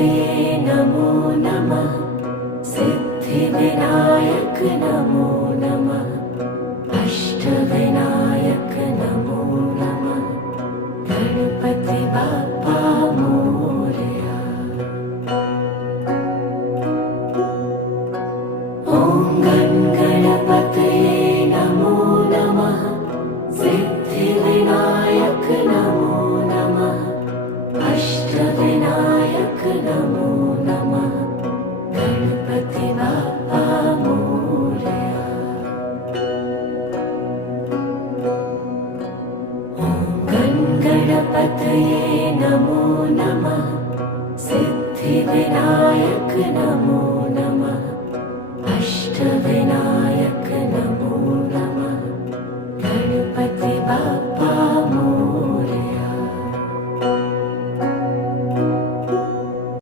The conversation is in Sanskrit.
गणपतये नमो नमः। सिद्धिविनायक नमो नमः। अष्टविनायक नमो नमः। गणपति बाप्पा मोरया। ॐ गणपतये नमो नमः। सिद्धिविनायक नमो नमः। अष्टविनायक नमो नमः। गणपति बाप्पा मोरया। ॐ गणपतये नमो नमः। सिद्धिविनायक नमो नमः। अष्टविनायक